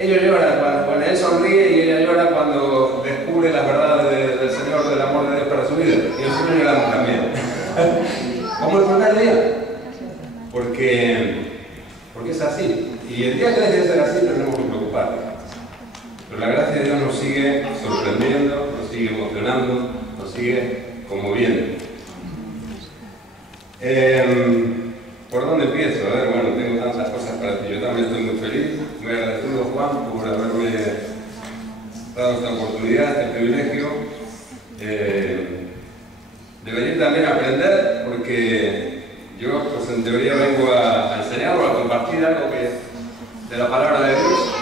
Ellos lloran cuando él sonríe y ella llora cuando descubre la verdad del Señor, del amor de Dios para su vida. Y nosotros lloramos también. Como el primer día. Porque es así. Y el día que deje de ser así tenemos que preocuparnos. Pero la gracia de Dios nos sigue sorprendiendo, nos sigue emocionando, nos sigue conmoviendo. ¿Por dónde empiezo? A ver, bueno, tengo tantas cosas para ti. Yo también estoy muy feliz, muy agradecido, Juan, por haberme dado esta oportunidad, este privilegio de venir también a aprender, porque yo, pues en teoría, vengo a enseñar o a compartir algo de la palabra de Dios,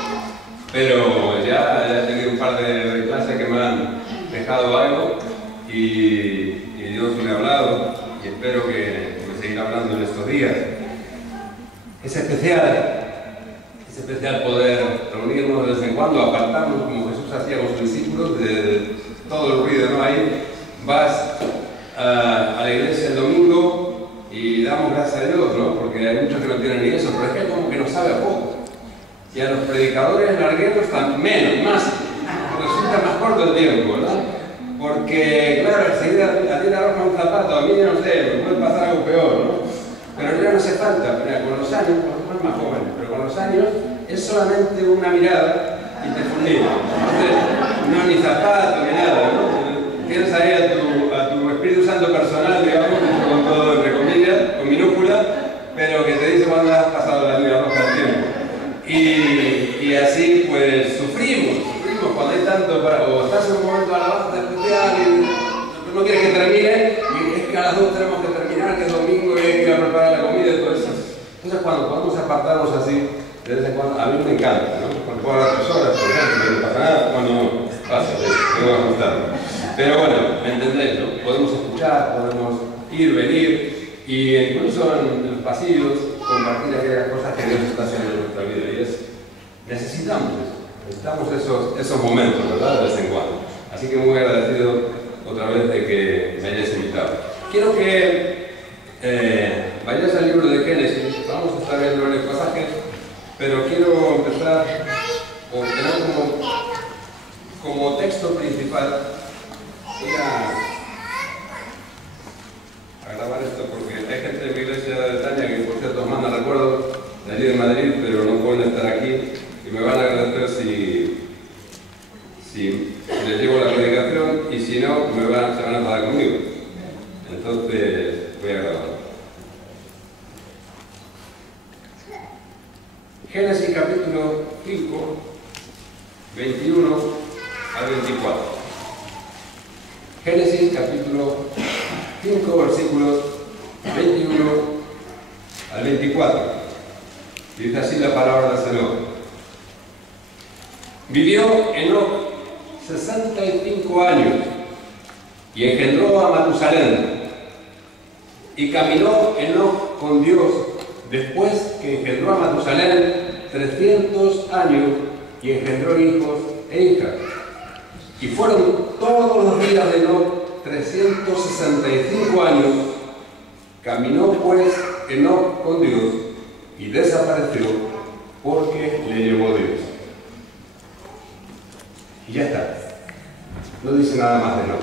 pero ya he tenido un par de clases que me han dejado algo y Dios me ha hablado y espero que seguir hablando en estos días. Es especial poder reunirnos de vez en cuando, apartarnos como Jesús hacía con sus discípulos de todo el ruido, ¿no? Ahí vas a la iglesia el domingo y damos gracias a Dios, ¿no? Porque hay muchos que no tienen ni eso, pero es que hay como que nos sabe a poco. Y a los predicadores largueros menos, más, resulta más corto el tiempo, ¿no? Porque, claro, enseguida a ti te arroja un zapato, a mí no sé, me puede pasar algo peor, ¿no? Pero ya no hace falta, mira, con los años, con los más jóvenes, pero con los años es solamente una mirada y te fulmina. Entonces, no ni zapato ni nada, ¿no? Tienes ahí a tu Espíritu Santo personal, digamos, con todo entre comillas, con minúscula, pero que te dice cuando has pasado la línea roja del tiempo. Y así, pues, sufrimos cuando hay tanto o estás en un momento de alabanza especial y no quieres que termine y es que a las 2 tenemos que terminar, que es domingo y hay que ir a preparar la comida y todo eso. Entonces cuando podemos apartarnos así de vez en cuando, a mí me encanta, ¿no? Porque puedo hablar 3 horas, por ejemplo, no pasa nada, bueno, pasa, tengo que ajustarme. Pero bueno, me entendéis, ¿no? Podemos escuchar, podemos ir, venir y incluso en los pasillos compartir aquellas cosas que Dios está haciendo en nuestra vida y necesitamos eso. Necesitamos esos momentos, ¿verdad? De vez en cuando. Así que muy agradecido otra vez de que me hayáis invitado. Quiero que vayáis al libro de Génesis. Vamos a estar viendo varios pasajes, pero quiero empezar o tener como texto principal. Voy a grabar esto porque hay gente de mi iglesia de Tania que, por cierto, os manda recuerdos de allí de Madrid, pero no pueden estar aquí. Y me van a agradecer si les llevo la predicación y si no, se van a enfadar conmigo. Entonces, voy a grabar. Génesis capítulo 5, 21 al 24. Génesis capítulo 5, versículos 21 al 24. Dice así la palabra del Señor. Vivió Enoc 65 años y engendró a Matusalén. Y caminó Enoc con Dios después que engendró a Matusalén 300 años y engendró hijos e hijas. Y fueron todos los días de Enoc 365 años. Caminó pues Enoc con Dios y desapareció porque le llevó Dios. Y ya está. No dice nada más de Enoc.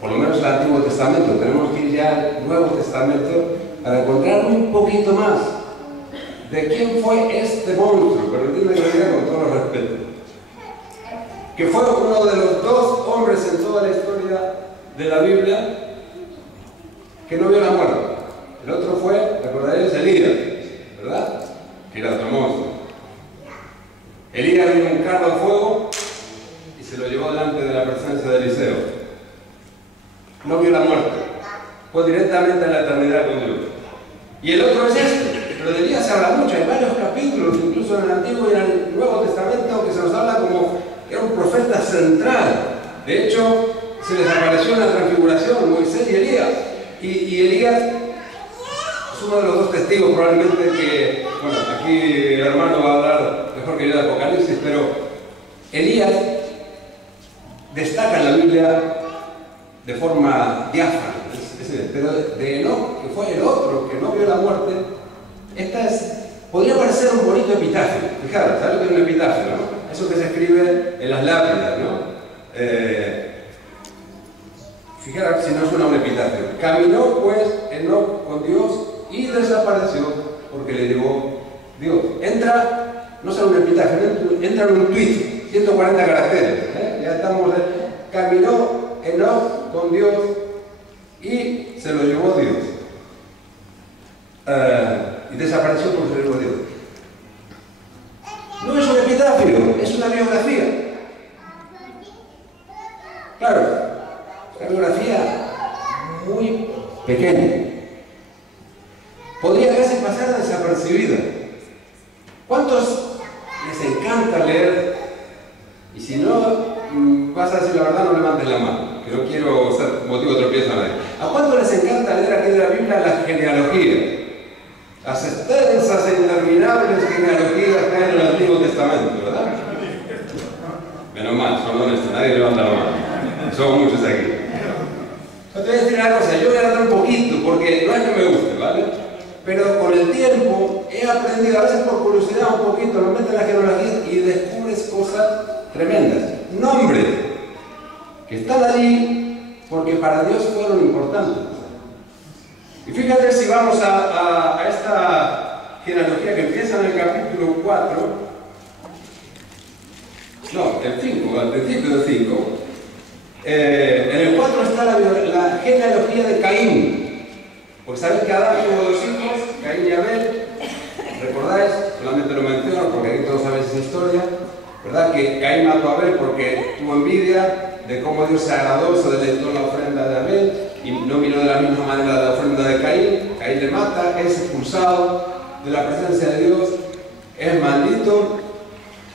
Por lo menos el Antiguo Testamento. Tenemos que ir ya al Nuevo Testamento para encontrar un poquito más de quién fue este monstruo, permitidme que lo diga con todo el respeto, que fue uno de los 2 hombres en toda la historia de la Biblia que no vio la muerte. El otro fue, recordaréis, Elías, ¿verdad? Que era otro monstruo. Elías vino en un carro de fuego y se lo llevó delante de la presencia de Eliseo. No vio la muerte, fue directamente a la eternidad con Dios. Y el otro es este, pero de Elías se habla mucho, hay varios capítulos, incluso en el Antiguo y en el Nuevo Testamento, que se nos habla como que era un profeta central. De hecho, se les apareció en la transfiguración Moisés y Elías. Y Elías es uno de los 2 testigos probablemente que, bueno, aquí el hermano va a hablar mejor que yo de Apocalipsis, pero Elías destaca en la Biblia de forma diáfana, pero de Enoc, que fue el otro que no vio la muerte, podría parecer un bonito epitafio. Fijaros, ¿sabes lo que es un epitafio? escribe en las lápidas, ¿no? Fijaros si no suena un epitafio. Caminó pues Enoc con Dios y desapareció porque le llevó Dios. Entra, no solo un epitafio, entra en un tweet, 140 caracteres. Ya estamos. Caminó Enoc con Dios y se lo llevó Dios. Y desapareció porque se lo llevó Dios. No es un epitafio, es una biografía. Claro, una biografía muy pequeña. Podría casi pasar desapercibida. ¿Cuántos les encanta leer? Y si no vas a decir la verdad, no levantes la mano, que no quiero ser motivo de tropiezo a nadie. ¿A cuántos les encanta leer aquí de la Biblia las genealogías? Las extensas e interminables genealogías que hay en el Antiguo Testamento, ¿verdad? Menos mal, son honestos, nadie levanta la mano. Somos muchos aquí. Yo te voy a decir una cosa, yo voy a adelantar un poquito, porque no es que me guste, ¿vale? Pero con el tiempo he aprendido, a veces por curiosidad un poquito, lo meto en la genealogía y descubres cosas tremendas. Nombres que están allí porque para Dios fueron importantes. Y fíjate si vamos a esta genealogía que empieza en el capítulo 4, no, el 5, al principio del 5. En el 4 está la genealogía de Caín. Porque sabéis que Adán tuvo dos hijos, Caín y Abel. ¿Recordáis? Solamente lo menciono porque aquí todos sabéis esa historia. ¿Verdad? Que Caín mató a Abel porque tuvo envidia de cómo Dios se agradó, se deleitó la ofrenda de Abel y no miró de la misma manera la ofrenda de Caín. Caín le mata, es expulsado de la presencia de Dios, es maldito,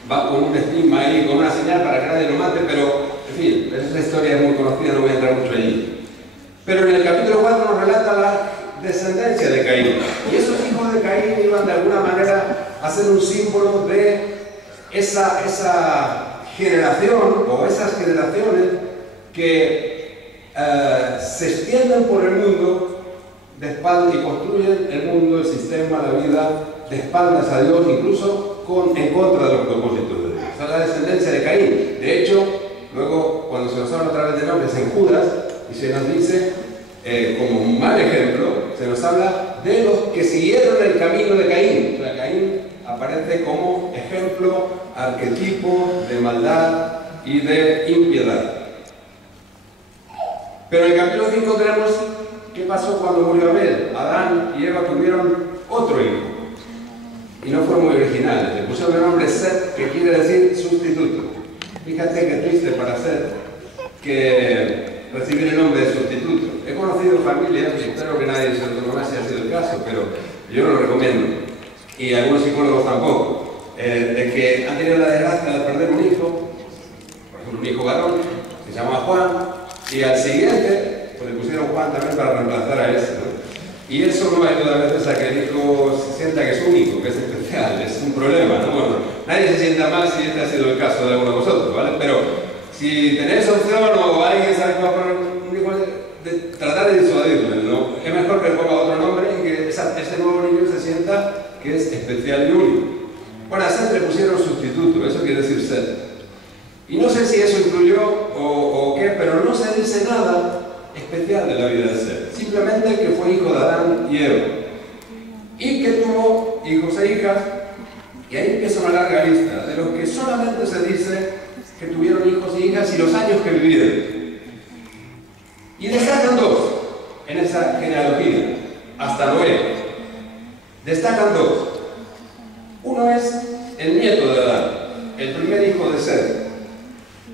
va con un estigma ahí, con una señal para que nadie lo mate, pero en fin, esa historia es muy conocida, no voy a entrar mucho allí. Pero en el capítulo 4 nos relata la descendencia de Caín. Y esos hijos de Caín iban de alguna manera a ser un símbolo de esa generación o esas generaciones que se extienden por el mundo de espaldas y construyen el mundo, el sistema, la vida de espaldas a Dios, incluso en contra de los propósitos de Dios. Esa es la descendencia de Caín. De hecho, luego cuando se nos habla a través de nombres en Judas y se nos dice, como un mal ejemplo, se nos habla de los que siguieron el camino de Caín. O sea, Caín aparece como ejemplo, arquetipo de maldad y de impiedad. Pero en el capítulo 5 tenemos qué pasó cuando murió Abel. Adán y Eva tuvieron otro hijo. Y no fueron muy originales. Le pusieron el nombre Set, que quiere decir sustituto. Fíjate qué triste para Set que recibir el nombre de sustituto. He conocido familias, y espero que nadie se lo tome si ha sido el caso, pero yo no lo recomiendo. Y algunos psicólogos tampoco. De que han tenido la desgracia de perder un hijo, por ejemplo un hijo varón, que se llama Juan, y al siguiente pues le pusieron Juan también para reemplazar a ese, ¿no? Y eso no ayuda a veces a que el hijo se sienta que es único, que es especial, es un problema, ¿no? Bueno, nadie se sienta mal si este ha sido el caso de alguno de vosotros, ¿vale? Pero si tenéis opción o alguien sabe que va a poner un hijo, de tratar de disuadirlo, ¿no? Es mejor que le ponga otro nombre y que ese nuevo niño se sienta que es especial y único. Bueno, a Seth le pusieron sustituto, eso quiere decir Seth. Y no sé si eso incluyó o qué, pero no se dice nada especial de la vida de Seth. Simplemente que fue hijo de Adán y Eva. Y que tuvo hijos e hijas. Y ahí empieza una larga lista de los que solamente se dice que tuvieron hijos y hijas y los años que vivieron. Y destacan dos en esa genealogía, hasta Noé. Destacan dos. Uno es el nieto de Adán, el primer hijo de Seth,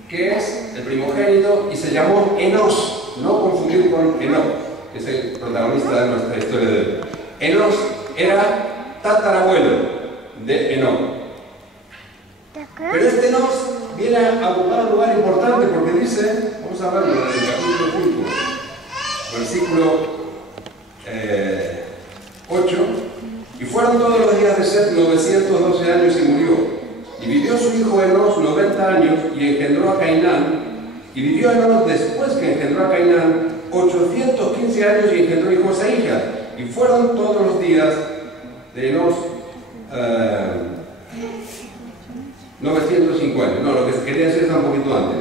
que es el primogénito y se llamó Enos, no confundir con Enoc, que es el protagonista de nuestra historia de hoy. Enos era tatarabuelo de Enoc. Pero este Enos viene a ocupar un lugar importante porque dice, vamos a verlo en el capítulo 5, versículo 8, y fueron todos los días de Seth 912 años y murió. Y vivió su hijo Enos 90 años y engendró a Cainán. Y vivió Enos después que engendró a Cainán 815 años y engendró hijos e hijas. Y fueron todos los días de Enos 905 años. No, lo que quería decir está un poquito antes.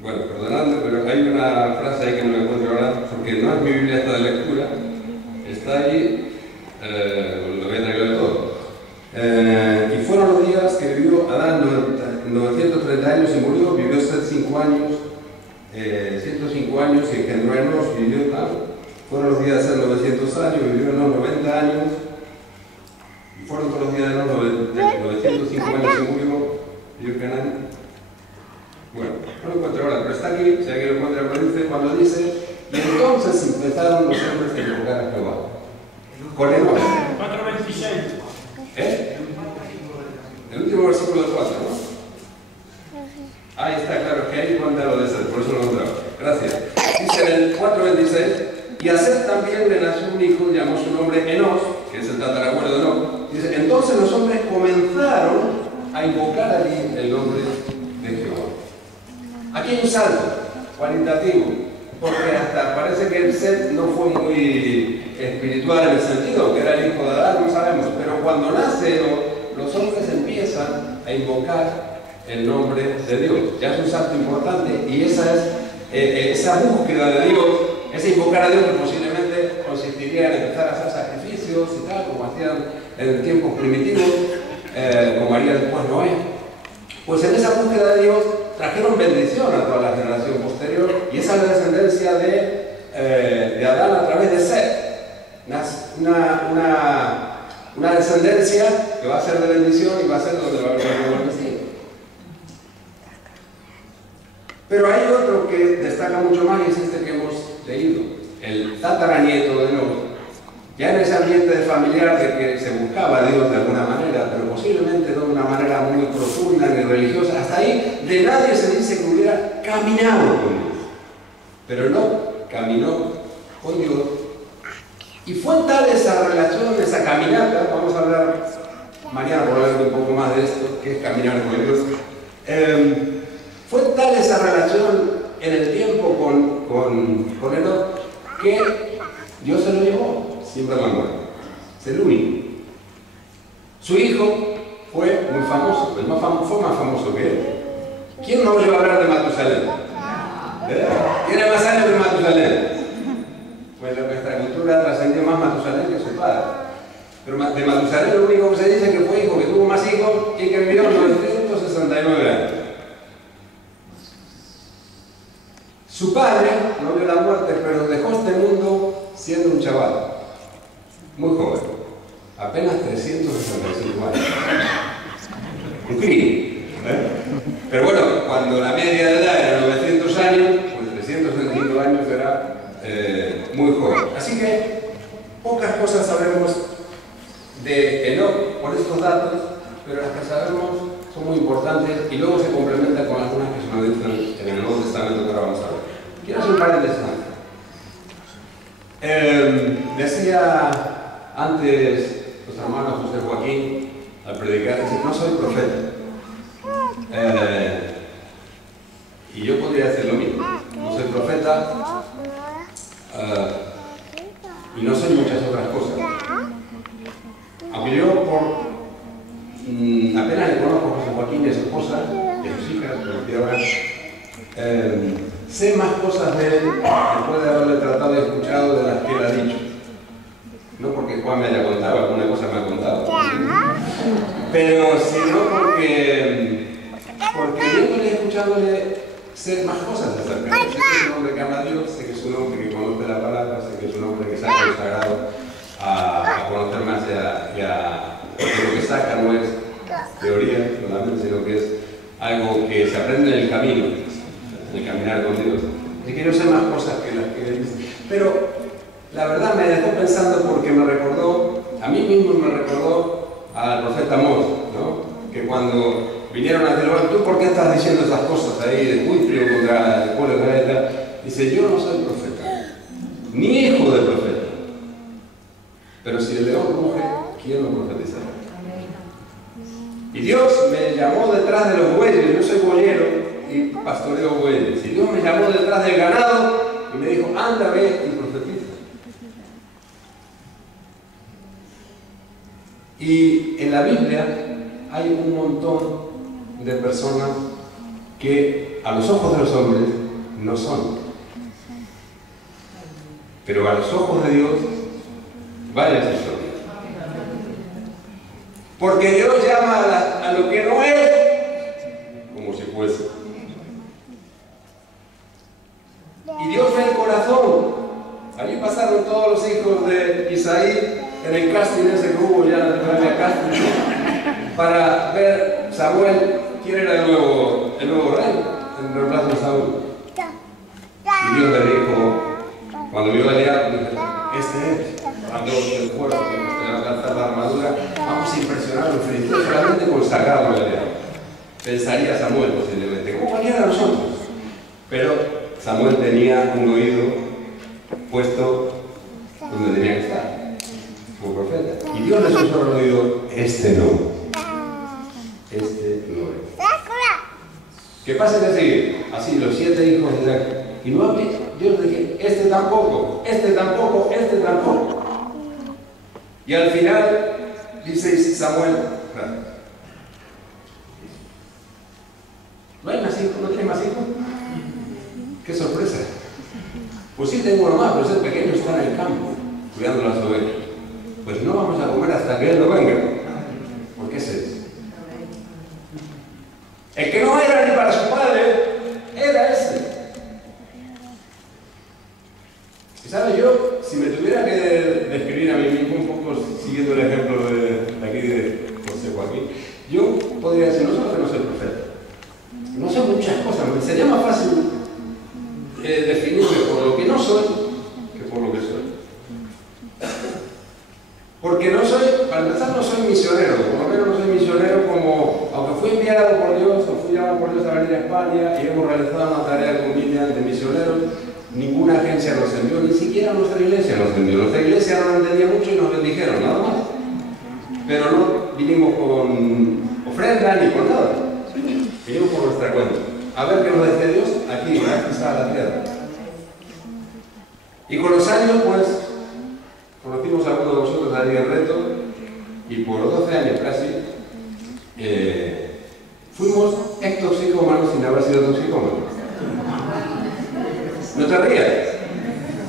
Bueno, perdonadme, pero hay una frase ahí que no me encuentro ahora, porque no es mi Biblia esta de lectura, está ahí, lo voy a traer de todo. Y fueron los días que vivió Adán 930 años y murió, vivió 105 años, 105 años y engendró a Enos, vivió tal. Fueron los días de ser 900 años, vivió Enos 90 años, y fueron todos los días de Enos 905 años y murió, vivió Canaán. Bueno, no lo encuentro ahora, pero está aquí, si alguien lo encuentra, pero dice, cuando dice, y entonces empezaron los hombres a invocar a Jehová. Con Enos. 4:26. El último versículo del 4, ¿no? Ahí está, claro, que ahí cuenta lo de ser, por eso lo he encontrado. Gracias. Dice en el 4:26, y a Set también le nació un hijo, llamó su nombre Enos, que es el tatarabuelo de Enos. Dice, entonces los hombres comenzaron a invocar allí el nombre de Jehová. Aquí hay un salto cualitativo, porque hasta parece que el Set no fue muy espiritual en el sentido, que era el hijo de Adán, no sabemos, pero cuando nace los hombres empiezan a invocar el nombre de Dios. Ya es un salto importante y esa es esa búsqueda de Dios, ese invocar a Dios que posiblemente consistiría en empezar a hacer sacrificios y tal, como hacían en tiempos primitivos, como haría después Noé. Pues en esa búsqueda de Dios trajeron bendición a toda la generación posterior y esa es la descendencia de Adán a través de Set. Una descendencia que va a ser de bendición y va a ser donde va a haber bendecido. Pero hay otro que destaca mucho más y es este que hemos leído, el tataranieto de Enos. Ya en ese ambiente familiar de que se buscaba a Dios de alguna manera, pero posiblemente no de una manera muy profunda ni religiosa, hasta ahí de nadie se dice que hubiera caminado con Dios. Pero no, caminó con Dios. Y fue tal esa relación, esa caminata, vamos a hablar mañana probablemente un poco más de esto, que es caminar con Dios. Fue tal esa relación en el tiempo con Enoch que Dios se lo llevó sin ver la muerte. Es el único. Su hijo fue muy famoso, fue más famoso que él. ¿Quién no oyó hablar de Matusalén? Tiene más años que Matusalén. Pues en nuestra cultura trascendió más Matusalén que su padre. Pero de Matusalén lo único que se dice es que fue hijo, que tuvo más hijos y que vivió 969 años. Su padre no vio la muerte, pero dejó este mundo siendo un chaval, muy joven, apenas 365 años. Un crío. Pero bueno, cuando la media de edad era 900 años, pues 365 años era muy joven. Así que pocas cosas sabemos de Enoch por estos datos, pero las que sabemos son muy importantes y luego se complementan con algunas que se nos dicen en el Nuevo Testamento que ahora vamos a ver. Quiero hacer un paréntesis antes. Decía antes nuestro hermano José Joaquín al predicar, dice, no soy profeta. Y yo podría decir lo mismo. No soy profeta y no soy muchas otras cosas. Aunque yo apenas le conozco a José Joaquín y a su esposa y a sus hijas, pero ahora sé más cosas de él después de haberle tratado y escuchado de las que él ha dicho. No porque Juan me haya contado, alguna cosa me ha contado, pero sino porque viéndole y escuchándole sé más cosas acerca de él. Sé que es un hombre que ama a Dios, sé que es un hombre que conoce la palabra, sé que es un hombre que se ha consagrado a conocer más y lo que saca no es teoría solamente, sino que es algo que se aprende en el camino, en el caminar con Dios. Así que yo sé más cosas que las que él dice. Pero la verdad me dejó pensando porque me recordó, a mí mismo me recordó al profeta Amós, ¿no? Que cuando vinieron a decir, bueno, ¿tú por qué estás diciendo esas cosas ahí de juicio contra el pueblo de Israel? Dice, yo no soy profeta, ni hijo de profeta. Pero si el león ruge, ¿quién lo profetizará? Y Dios me llamó detrás de los bueyes, yo soy boyero y pastoreo bueyes. Y Dios me llamó detrás del ganado y me dijo, anda, ve y profetiza. Y en la Biblia hay un montón de personas que a los ojos de los hombres no son. Pero a los ojos de Dios, vaya si son. Porque Dios llama a lo que no es como si fuese. Y Dios ve el corazón. Allí pasaron todos los hijos de Isaí en el casting ese que hubo ya en la familia casting para ver Samuel quién era el nuevo rey en reemplazo de Saúl. Y Dios le dijo, cuando vio a Eliab, este es, cuando el cuerpo que le va a calzar la armadura, vamos a impresionar a los filisteos solamente con sacarlo de Eliab. Pensaría Samuel posiblemente, como cualquiera de nosotros. Pero Samuel tenía un oído puesto donde tenía que estar, como profeta. Y Dios le susurró al oído, este no. Este no es. ¿Qué pasa que sigue? Así los 7 hijos de Isaac. Y no hablé, Dios le dije, este tampoco, este tampoco, este tampoco. Y al final dice Samuel, ¿no hay más hijos? ¿No tiene más hijos? ¡Qué sorpresa! Pues sí tengo uno más, pero ese pequeño está en el campo, cuidando las ovejas. Pues no vamos a comer hasta que él no venga. ¿Por qué es eso? El que no era ni para su padre, era ese. Y sabes, yo, si me tuviera que describir a mí mismo, un poco siguiendo el ejemplo de aquí de José Joaquín, yo podría decir, no solo que no soy profeta, no sé muchas cosas, me sería más fácil definirme por lo que no soy que por lo que soy. Porque no soy, para empezar, no soy misionero, por lo menos no soy misionero como, aunque fui enviado por Dios, o fui llamado por Dios a venir a España y hemos realizado una tarea con Lilian de misioneros, ninguna agencia nos envió, ni siquiera nuestra iglesia nos envió. Nuestra iglesia no lo entendía mucho y nos bendijeron, nada más. Pero no vinimos con ofrenda ni con nada, vinimos por nuestra cuenta. A ver qué nos decía Dios aquí está la tierra. Y con los años, pues, conocimos a algunos de vosotros allí en Reto y por 12 años casi fuimos ex-toxicómanos sin haber sido toxicómanos. No te rías,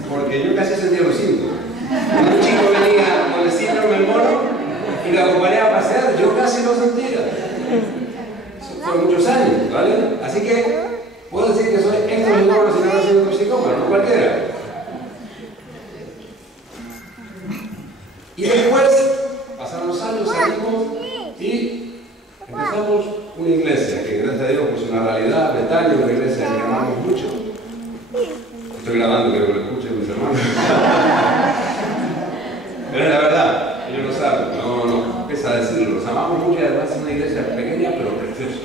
porque yo casi sentía los síntomas. Cuando un chico venía con el síndrome del mono y lo acompañaba a pasear, yo casi lo sentía. Por muchos años, ¿vale? Así que puedo decir que soy ex-toxicómano sin haber sido toxicómano, no cualquiera. Y después, pasaron los años, salimos y empezamos una iglesia, que gracias a Dios pues una realidad, Betania, una iglesia que amamos mucho. Estoy grabando, quiero que lo escuchen mis hermanos. Pero es la verdad, ellos lo saben, no pesa decirlo, los amamos mucho y además es una iglesia pequeña pero preciosa.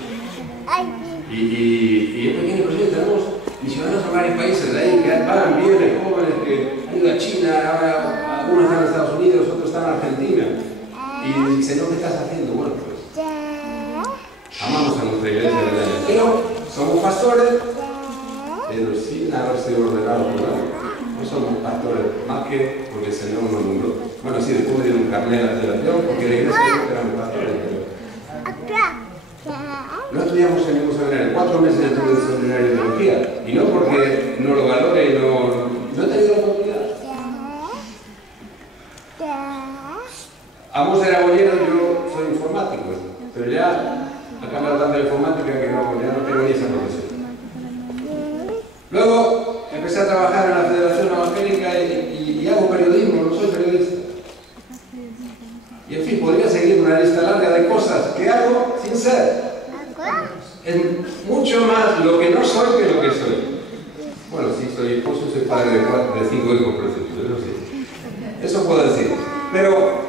Y es pequeña, pero sí, tenemos misioneros en varios países de ahí que van, vienen, jóvenes que han ido a China, ahora algunos están en Estados Unidos, otros están en Argentina. Y Señor, ¿qué estás haciendo? Bueno, pues amamos a nuestra iglesia, ¿verdad? Pero somos pastores, pero sin haber sido ordenados por nadie. No somos pastores más que porque el Señor nos nombró. Bueno, sí, después me dieron un carnet de la federación porque la iglesia no éramos pastores, pero no estudiamos en ningún seminario. 4 meses estuve en el seminario de teología. Y no porque no lo valore y no he tenido la oportunidad. Ambos eran bolleros, yo soy informático, pero ya ha cambiado tanto la informática que ya no tengo ni esa profesión. Luego empecé a trabajar en la Federación Evangélica y hago periodismo, no soy periodista. Y en fin, podría seguir una lista larga de cosas que hago sin ser. Es mucho más lo que no soy que lo que soy. Bueno, sí, soy esposo, soy padre de 5 hijos, pero eso sí. Eso puedo decir. Pero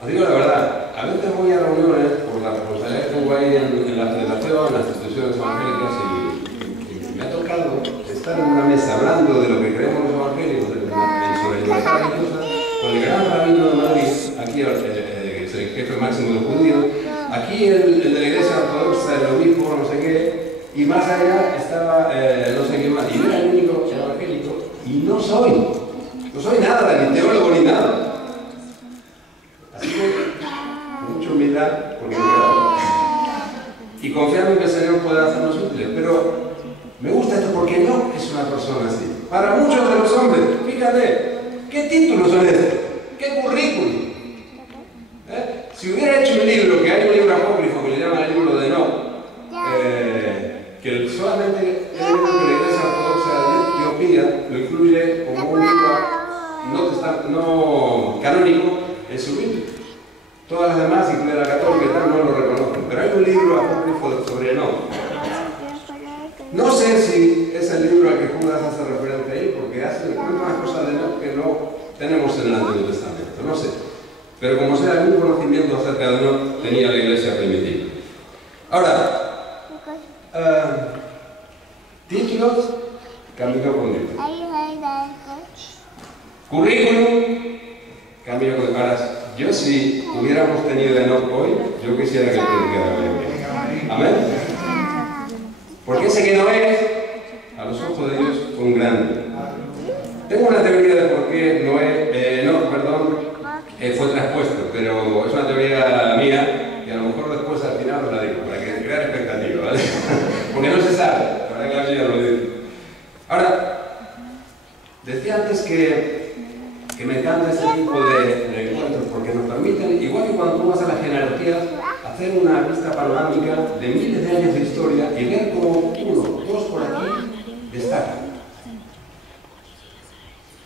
os digo la verdad, a veces voy a reuniones por la responsabilidad que tengo ahí en la federación, en las instituciones evangélicas y me ha tocado estar en una mesa hablando de lo que creemos los evangélicos, sobre libertad religiosa, con el gran rabino de Madrid, aquí que es el jefe máximo de los judíos, aquí el de la iglesia ortodoxa, el obispo, no sé qué, y más allá estaba no sé qué más, y yo era el único evangélico, y no soy. No soy nada, ni teólogo ni nada. Así que, con mucha humildad, porque me queda. Y confiando en que el Señor pueda hacernos útiles. Pero me gusta esto porque no es una persona así. Para muchos de los hombres, fíjate, ¿qué títulos son estos? ¿Qué currículum? Si hubiera hecho un libro, que hay un libro apócrifo que le llaman el libro de Enoch, que solamente la Iglesia Ortodoxa de Etiopía lo incluye como un libro no canónico en su Biblia. Todas las demás, incluida la católica y tal, no lo reconocen. Pero hay un libro apócrifo sobre Enoch. No sé si es el libro al que Judas hace referencia ahí, porque hace unas cosas de Enoch que no tenemos en el Antiguo Testamento. No sé. Pero como sea, algún conocimiento acerca de Enoch tenía la Iglesia primitiva. Ahora, títulos, camino con Dios. Currículum, camino con Dios. Ahora, yo si hubiéramos tenido Enoch hoy, yo quisiera que predicara bien. Amén. Porque ese que no es, a los ojos de Dios, fue un grande. Tengo una teoría de por qué fue traspuesto, pero es una teoría mía y a lo mejor después al final os la digo, para que crear expectativa, ¿vale? Porque no se sabe, la verdad que la Biblia lo dice. Ahora, decía antes que me encanta este tipo de encuentros porque nos permiten, igual que cuando tú vas a las genealogías, hacer una vista panorámica de miles de años de historia y ver cómo uno, dos por aquí destacan.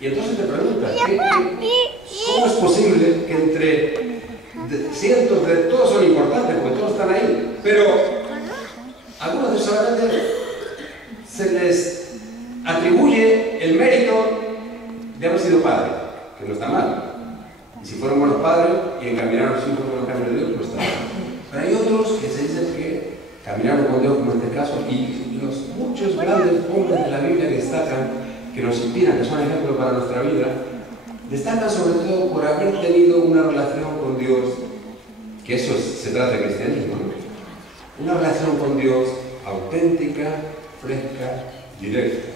Y entonces te preguntas, ¿cómo es posible que entre cientos de... Todos son importantes porque todos están ahí, pero algunos de ellos solamente se les atribuye el mérito de haber sido padres, que no está mal. Y si fueron buenos padres y encaminaron a sus hijos por el camino de Dios, no está mal. Pero hay otros que se dicen que caminaron con Dios, como en este caso, y los muchos grandes hombres de la Biblia que destacan, que nos inspiran, que son ejemplos para nuestra vida, destacan sobre todo por haber tenido una relación con Dios, que eso se trata de cristianismo, ¿no? Una relación con Dios auténtica, fresca, directa.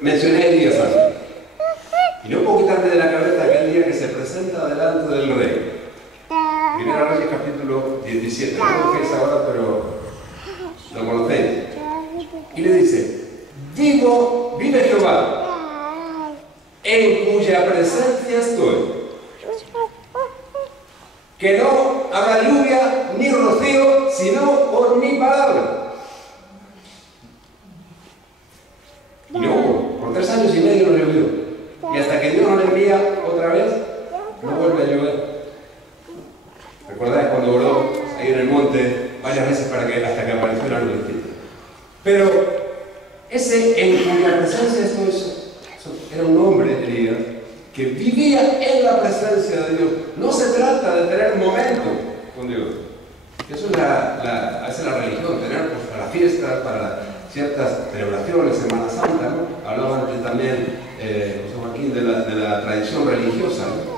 Mencioné Elías antes, y no puedo quitarme de la cabeza aquel día que se presenta delante del rey. Primera Reyes capítulo 17, no lo que es ahora, pero lo conocéis. Y le dice: vive Jehová, en cuya presencia estoy, que no habrá lluvia ni rocío, sino por mi palabra. Y no hubo, por 3 años y medio no llovió. Y hasta que Dios no le envía otra vez, no vuelve a llover. ¿Recordáis cuando oró ahí en el monte varias veces hasta que apareció la nubecita? Pero ese en cuya presencia era un hombre, Elías, que vivía en la presencia de Dios. No se trata de tener momentos con Dios. Eso es a veces la religión, tener pues, para fiestas, para ciertas celebraciones, Semana Santa, ¿no? Hablaba antes también José Joaquín de la tradición religiosa, ¿no?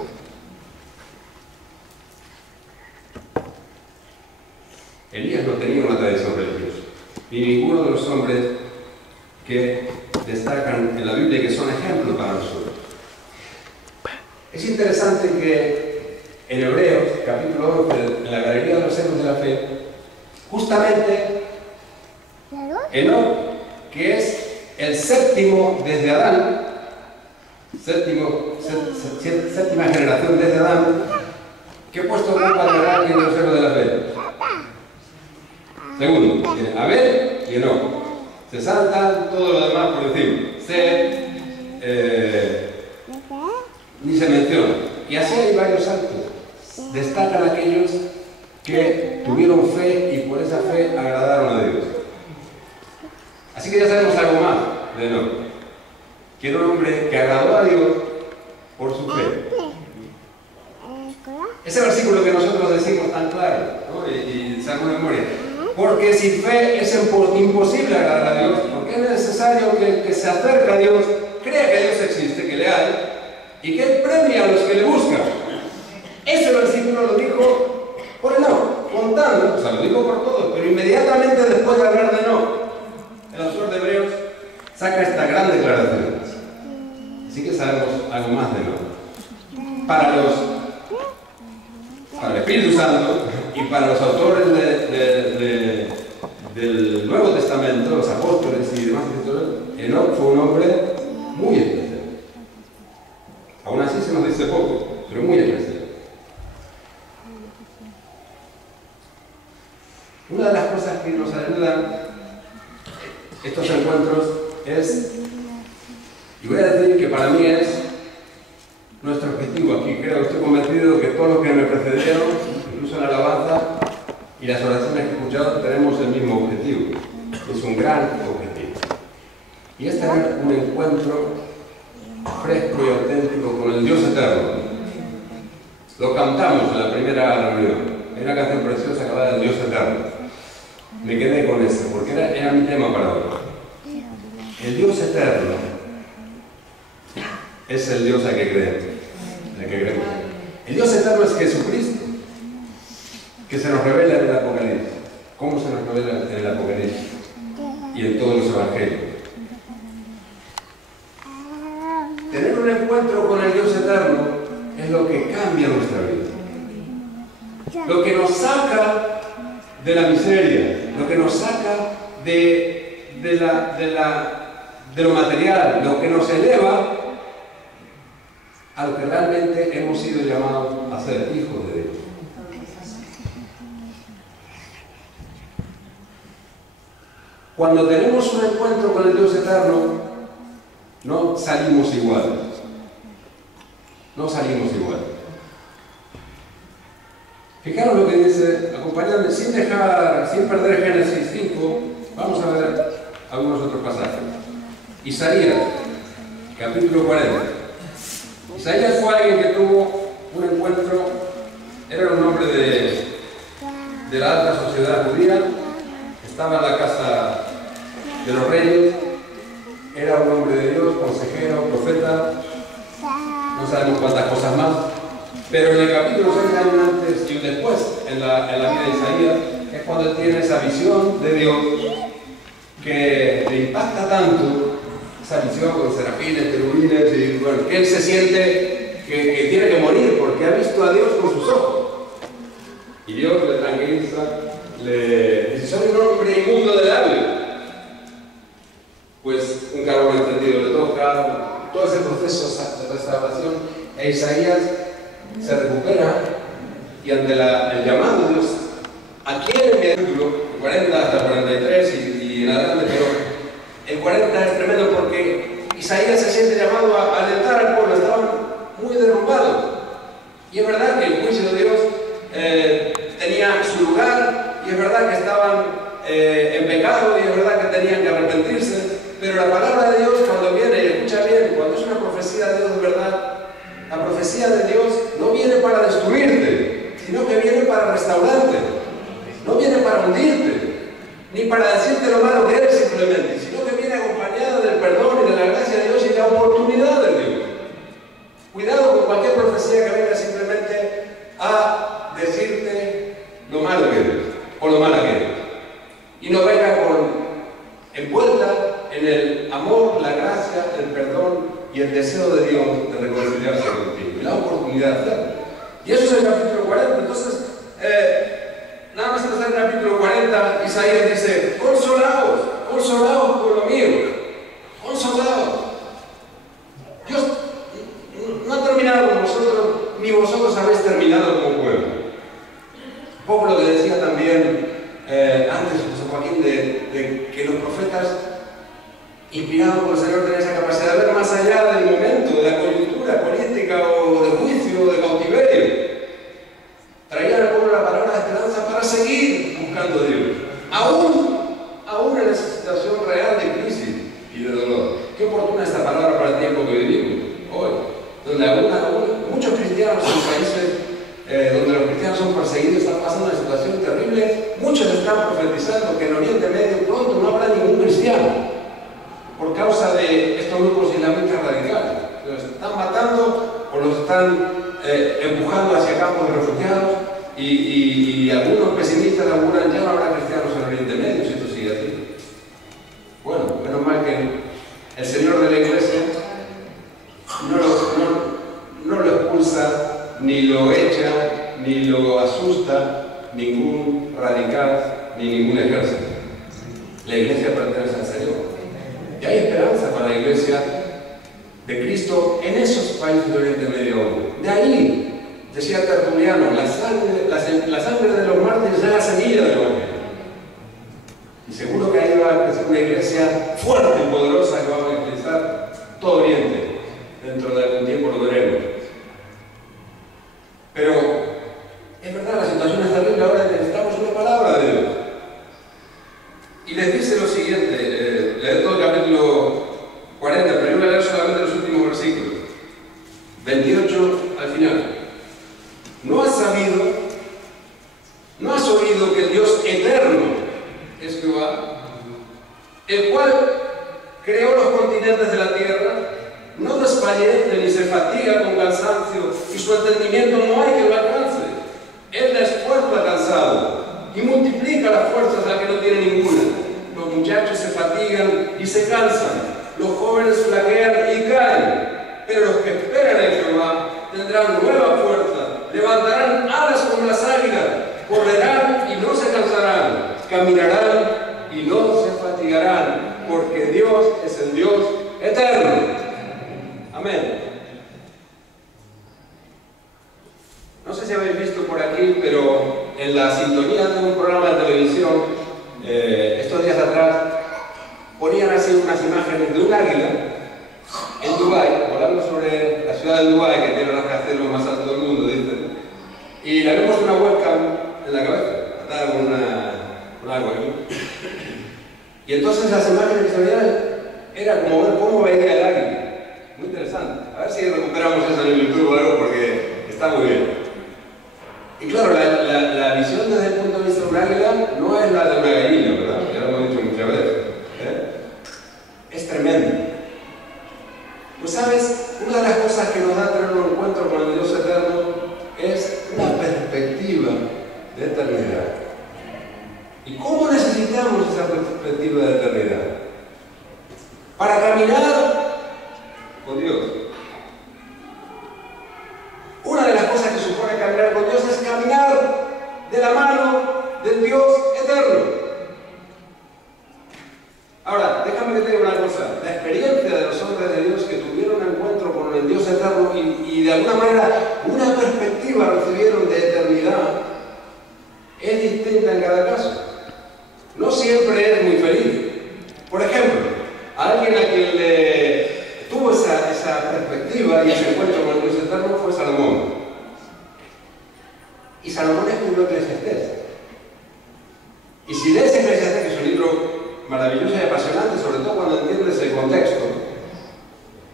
Elías no tenía una tradición religiosa, ni ninguno de los hombres que destacan en la Biblia y que son ejemplos para nosotros. Es interesante que en Hebreos, capítulo 11, en la Galería de los Héroes de la Fe, justamente Enoch, que es el séptimo desde Adán, séptima generación desde Adán, ¿qué puesto ocupa el ranking de los Héroes de la Fe? Segundo, tiene Abel y Enoch. Se saltan todo lo demás por encima. Ni se menciona. Y así hay varios santos. Destacan aquellos que tuvieron fe y por esa fe agradaron a Dios. Así que ya sabemos algo más de Enoch. Que era un hombre que agradó a Dios por su fe. Ese versículo que nosotros decimos tan claro, ¿no? y sabemos de memoria. Porque sin fe es imposible agradar a Dios, porque es necesario que el que se acerca a Dios crea que Dios existe, que le hay, y que Él premia a los que le buscan. Ese versículo lo dijo por Enoch, contando, o sea, lo dijo por todos, pero inmediatamente después de hablar de Enoch, el autor de Hebreos saca esta gran declaración. sabemos algo más de Dios. Para el Espíritu Santo y para los autores del Nuevo Testamento, los apóstoles y demás escritores, Enoc fue un hombre muy especial. Aún así se nos dice poco, pero muy especial. Una de las cosas que nos ayudan estos encuentros es, y voy a decir que para mí es nuestro objetivo aquí. Creo, estoy convencido que todos los que me precedieron, incluso en la alabanza y las oraciones que he escuchado, tenemos el mismo objetivo. Es un gran objetivo. Y es tener un encuentro fresco y auténtico con el Dios eterno. Lo cantamos en la primera reunión. Hay una canción preciosa que habla del Dios eterno. Me quedé con eso, porque era mi tema para hoy. El Dios eterno es el Dios al que creemos. El Dios eterno es Jesucristo, que se nos revela en el Apocalipsis. ¿Cómo se nos revela en el Apocalipsis? Y en todos los evangelios. Tener un encuentro con el Dios eterno es lo que cambia nuestra vida. Lo que nos saca de la miseria, lo que nos saca de lo material, lo que nos eleva a lo que realmente hemos sido llamados a ser hijos de Dios. Cuando tenemos un encuentro con el Dios eterno, no salimos iguales. No salimos iguales. Fijaros lo que dice, acompañadme, sin perder Génesis 5, vamos a ver algunos otros pasajes. Isaías, capítulo 40. Isaías fue alguien que tuvo un encuentro, era un hombre de la alta sociedad judía, estaba en la casa de los reyes, era un hombre de Dios, consejero, profeta, no sabemos cuántas cosas más, pero en el capítulo 6, años antes y después, en la vida de Isaías, es cuando él tiene esa visión de Dios que le impacta tanto, esa visión con serafines, querubines, y bueno, que él se siente que tiene que morir porque ha visto a Dios con sus ojos. Y Dios le tranquiliza, le dice: soy un hombre inmundo de labios. Pues un carbón encendido le toca, todo ese proceso de restauración, e Isaías se recupera y ante el llamado de Dios, aquí en el capítulo 40 hasta 43 y en adelante, pero el 40 es tremendo porque Isaías se siente llamado a alentar al pueblo, estaban muy derrumbados. Y es verdad que el juicio de Dios tenía su lugar, y es verdad que estaban en pecado, y es verdad que tenían que arrepentirse, pero la palabra de Dios, cuando viene, y escucha bien, cuando es una profecía de Dios de verdad, la profecía de Dios no viene para destruirte, sino que viene para restaurarte, no viene para hundirte, ni para decirte lo malo que eres simplemente, sino que viene acompañada del perdón y de la gracia de Dios y de la oportunidad de Dios. Cuidado con cualquier profecía que venga simplemente a decirte lo malo que eres, o lo mala que eres, y no venga envuelta en el amor, la gracia, el perdón y el deseo de Dios de reconciliarse contigo, y la oportunidad de hacerlo. Y eso es el capítulo 40. Entonces, nada más en el capítulo 40, Isaías dice: consolaos, consolaos, pueblo mío, consolaos. Dios no ha terminado con vosotros, ni vosotros habéis terminado como pueblo. Un poco lo que decía también antes José Joaquín, de que los profetas, inspirados por el Señor, tenían esa capacidad de ver más allá del momento, de la coyuntura política o de juicio o de cautiverio. Traían al pueblo la palabra de esperanza para seguir buscando a Dios, aún en esa situación real de crisis y de dolor. Qué oportuna esta palabra para el tiempo que vivimos hoy, donde muchos cristianos en países donde los cristianos son perseguidos están pasando una situación terrible. Muchos están profetizando que en Oriente Medio pronto no habrá ningún cristiano por causa de estos grupos islamistas radicales. Los están matando o los están empujando hacia campos de refugiados, y algunos pesimistas auguran: ya no habrá cristianos en Oriente Medio si esto sigue así. Bueno, menos mal que el Señor de la Iglesia no expulsa, ni lo echa, ni lo asusta ningún radical, ni ningún ejército. La iglesia pertenece al Señor. Y hay esperanza para la iglesia de Cristo en esos países de Oriente Medio. De ahí, decía Tertuliano, la sangre de los mártires es la semilla del Evangelio. Y seguro que ahí va a crecer una iglesia fuerte y poderosa que va a evangelizar todo Oriente. Dentro de algún tiempo lo veremos. Pero es verdad, la situación es terrible, ahora necesitamos una palabra de Dios. Y les dice lo siguiente, leer todo el capítulo 40, pero yo voy a leer solamente los últimos versículos. 28 al final. ¿No has oído que el Dios eterno es Jehová, el cual creó los continentes de la tierra? No desfallece ni se fatiga con cansancio, y su entendimiento no hay que lo alcance. Él da esfuerzo al cansado y multiplica las fuerzas a la que no tiene ninguna. Los muchachos se fatigan y se cansan, los jóvenes flaquean y caen, pero los que esperan en Jehová tendrán nueva fuerza, levantarán alas como las águilas, correrán y no se cansarán, caminarán y no se fatigarán, porque Dios es el Dios eterno. Amén. No sé si habéis visto por aquí, pero en la sintonía de un programa de televisión, estos días atrás, ponían así unas imágenes de un águila en Dubái, hablando sobre la ciudad de Dubái, que tiene los rascacielos más altos del mundo, dicen. Y le vemos una webcam en la cabeza, atada con algo aquí. Y entonces las imágenes que se veían era como ver cómo veía el águila. Muy interesante. A ver si recuperamos eso en el YouTube o algo, porque está muy bien. Y claro, la visión desde el punto de vista de un águila no es la de una gallina, ¿verdad? Ya lo hemos dicho muchas veces. Es tremendo. Pues sabes, una de las cosas que nos da tener un encuentro con el Dios eterno es una perspectiva de eternidad. ¿Y cómo necesitamos esa perspectiva de eternidad? Para caminar con Dios. Una de las cosas que supone caminar con Dios es caminar de la mano del Dios eterno. Ahora, déjame que te diga una cosa. La experiencia de los hombres de Dios que tuvieron un encuentro con el Dios eterno y de alguna manera una perspectiva recibieron de eternidad es distinta en cada caso. No siempre es muy feliz. Por ejemplo, alguien a quien le tuvo esa perspectiva y ese encuentro con el Dios eterno fue Salomón. Y Salomón escribió Eclesiastés. Y si lees Eclesiastés, que es un libro maravilloso y apasionante, sobre todo cuando entiendes el contexto,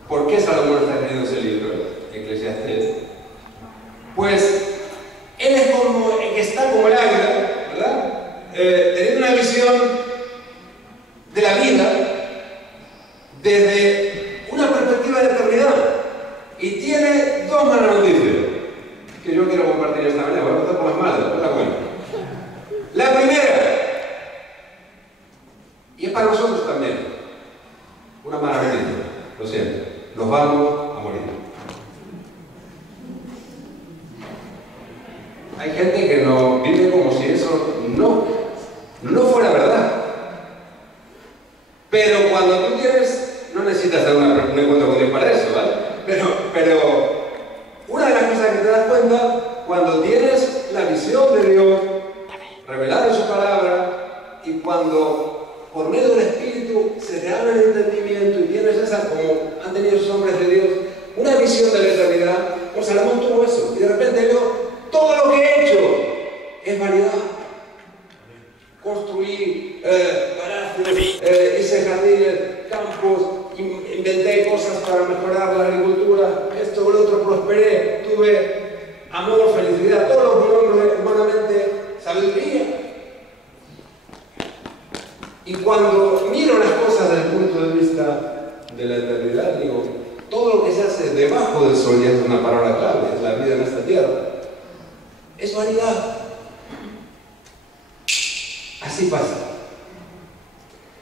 ¿por qué Salomón está escribiendo ese libro, Eclesiastés? Pues él es como el que está como el águila, ¿verdad? Teniendo una visión de la vida desde una perspectiva de eternidad, y tiene dos malas noticias que yo quiero compartir esta mañana. Voy a empezar por las malas, después la buena. La primera, y es para nosotros también, una mala noticia, lo siento, nos vamos a morir. Hay gente que no vive como si eso no fuera verdad. Pero cuando tú tienes, no necesitas hacer un encuentro con Dios para eso, ¿vale? Pero una de las cosas que te das cuenta, cuando tienes la visión de Dios revelada en su palabra, y cuando por medio del Espíritu se te abre el entendimiento y tienes esa, como han tenido esos hombres de Dios, una visión de la eternidad, pues Salomón tuvo eso, y de repente vio, todo lo que he hecho es vanidad. Construí palacios, hice jardines, campos, inventé cosas para mejorar la agricultura, esto o lo otro, prosperé, tuve amor, felicidad, todo lo que humanamente sabiduría. Y cuando miro las cosas desde el punto de vista de la eternidad, digo, todo lo que se hace debajo del sol, y es una palabra clave, es la vida en esta tierra, es vanidad. Así pasa.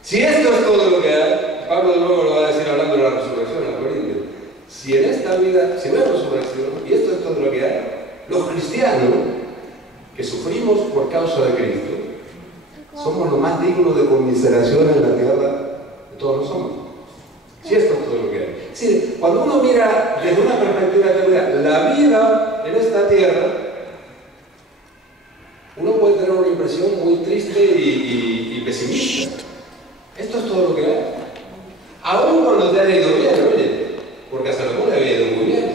Si esto es todo lo que hay, Pablo de nuevo lo va a decir hablando de la resurrección a Corintios. si en esta vida, si no hay resurrección, y esto es todo lo que hay, los cristianos que sufrimos por causa de Cristo, somos los más dignos de conmiseración en la tierra de todos los hombres. Si esto es todo lo que hay. Sí, cuando uno mira desde una perspectiva teológica la vida en esta tierra, uno puede tener una impresión muy triste y pesimista. Esto es todo lo que hay. Aún cuando te ha ido bien, oye, porque a Salomón le había ido muy bien.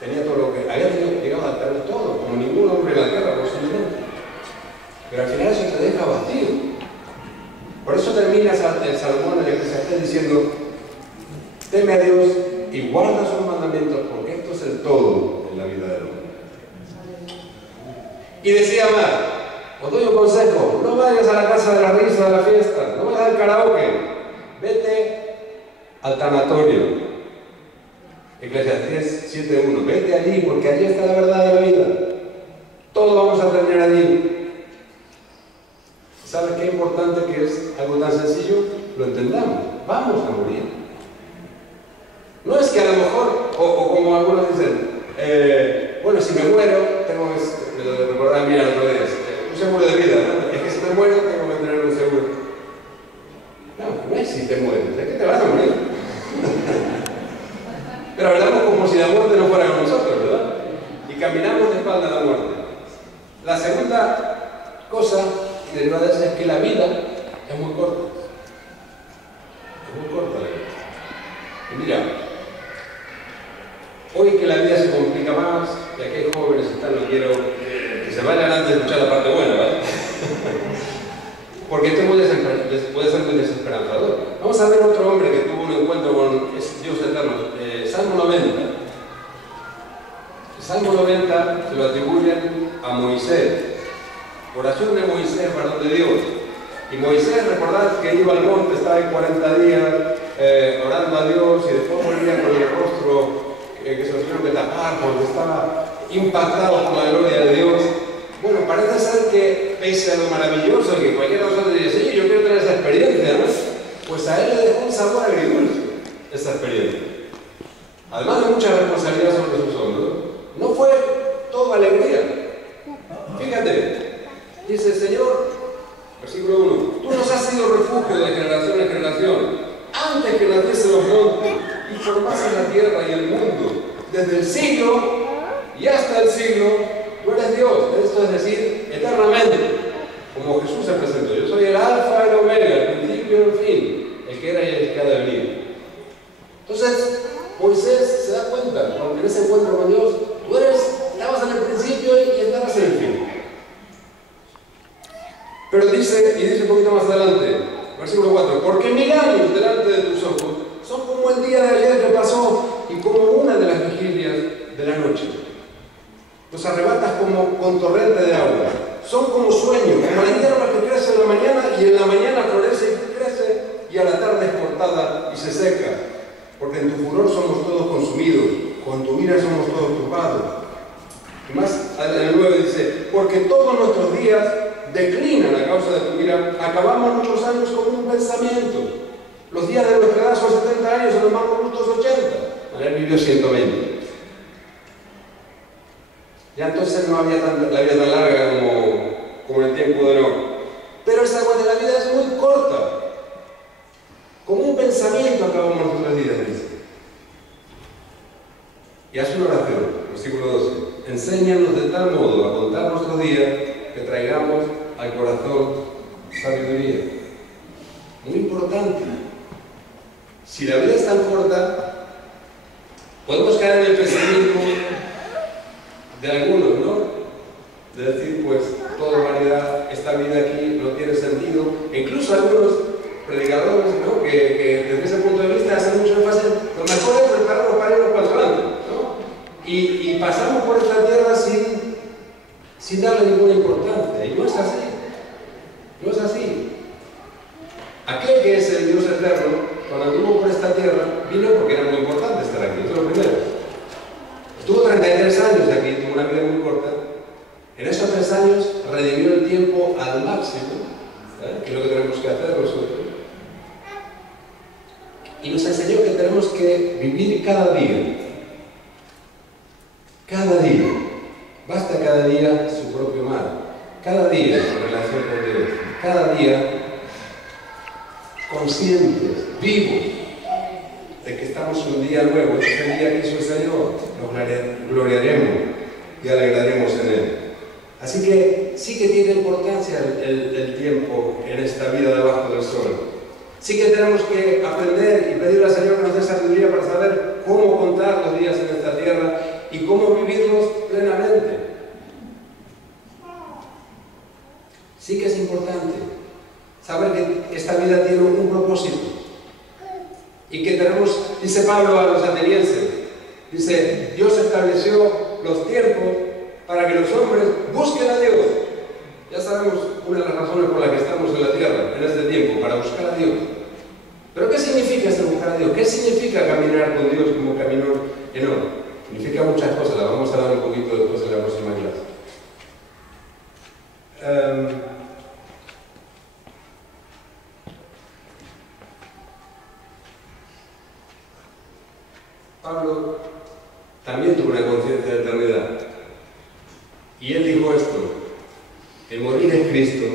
Tenía todo lo que había llegado a tener todo, como ningún hombre en la tierra posiblemente. Pero al final eso te deja vacío. Por eso termina el Salomón en el Eclesiastés diciendo: teme a Dios y guarda sus mandamientos, porque esto es el todo en la vida del hombre. Y decía más, os doy un consejo: no vayas a la casa de la risa, de la fiesta, no vayas al karaoke, vete al tanatorio. Eclesiastés 7:1, vete allí, porque allí está la verdad de la vida. Todos vamos a terminar allí. ¿Sabes qué importante que es algo tan sencillo? Lo entendamos. Vamos a morir. No es que a lo mejor, o como algunos dicen, bueno, si me muero, tengo que, me lo recordaba a mí el otro día, un seguro de vida, ¿no? Es que si me muero, tengo que tener un seguro. No es si te mueres, es que te vas a morir. Pero hablamos como si la muerte no fuera con nosotros, ¿verdad? Y caminamos de espalda a la muerte. La segunda cosa derivada de eso es que la vida es muy corta. Es muy corta la vida. Y mira, hoy que la vida se complica más, y aquí hay jóvenes que están, no quiero que se vayan antes de escuchar la parte buena, ¿vale? Porque esto puede ser muy desesperanzador. Vamos a ver otro hombre que tuvo un encuentro con Dios eterno. Salmo 90. El Salmo 90 se lo atribuyen a Moisés. Oración de Moisés, varón de Dios. Y Moisés, recordad que iba al monte, estaba ahí 40 días orando a Dios, y después volvía con el rostro que se lo tuvieron que tapar porque estaba impactado por la gloria de Dios. Bueno, parece ser que, pese a lo maravilloso que cualquiera de nosotros diría: sí, yo quiero tener esa experiencia, ¿no? Pues a él le dejó un sabor agridulce esa experiencia. Además de mucha responsabilidad sobre sus hombros, no fue todo alegría. Fíjate, dice: Señor, versículo 1, tú nos has sido refugio de generación en generación, antes que naciesen los montes y formasen la tierra y el mundo, desde el siglo y hasta el siglo, tú eres Dios. Esto es decir, eternamente, como Jesús se presentó: yo soy el alfa y el omega, el principio y el fin, el que era y el que ha de venir. Entonces, Moisés se da cuenta, cuando en ese encuentro con Dios, tú estabas en el principio y estarás en el fin. Pero dice un poquito más adelante, versículo 4, porque 1000 años delante de tus ojos son como el día de ayer que pasó y como una de las vigilias de la noche. Los arrebatas como con torrente de agua. Son como sueños, como la hierba que crece en la mañana y en la mañana florece y crece y a la tarde es cortada y se seca. Porque en tu furor somos todos consumidos, con tu ira somos todos turbados. Y más en el 9 dice, porque todos nuestros días declinan a causa de tu ira, acabamos muchos años con un pensamiento. Los días de nuestra edad son 70 años, en los más robustos 80. Él vivió 120. Ya entonces no había la vida tan larga como en el tiempo de Noé. Pero esa agua de la vida es muy corta. Con un pensamiento acabamos nuestros días, dice. Y hace una oración, versículo 12. Enséñanos de tal modo a contar nuestros días que traigamos al corazón sabiduría. Muy importante. Si la vida es tan corta, podemos caer en el pesimismo de algunos, ¿no? De decir, pues, toda vanidad, esta vida aquí no tiene sentido. E incluso algunos predicadores, ¿no? que desde ese punto de vista hacen mucho énfasis, lo mejor es prepararnos para irnos para adelante, ¿no? Y pasamos por esta tierra sin darle ninguna importancia. Y no es así. No es así. Aquel que es el Dios eterno, cuando anduvo por esta tierra, vino porque era muy importante estar aquí. Eso es lo primero. Estuvo 33 años aquí, tuvo una vida muy corta. En esos 3 años redimió el tiempo al máximo, que es lo que tenemos que hacer nosotros. Y nos enseñó que tenemos que que vivir cada día. Cada día. Basta cada día su propio mal. Cada día en relación con Dios. Cada día conscientes, vivos, de que estamos un día nuevo. Este es el día que hizo el Señor. Nos gloriaremos y alegraremos en Él. Así que sí que tiene importancia el tiempo en esta vida debajo del sol. Sí que tenemos que aprender y pedirle al Señor que nos dé sabiduría para saber cómo contar los días en esta tierra y cómo vivirlos plenamente. Sí que es importante saber que esta vida tiene un propósito y que tenemos, dice Pablo a los atenienses, dice, Dios estableció los tiempos para que los hombres busquen a Dios. Ya sabemos una de las razones por las que estamos en la tierra en este tiempo, para buscar a Dios. Pero ¿qué significa este buscar a Dios? ¿Qué significa caminar con Dios como caminó Enoc? Significa muchas cosas, las vamos a dar un poquito después en la próxima clase. Pablo también tuvo una conciencia de eternidad. Y él dijo esto: el morir es Cristo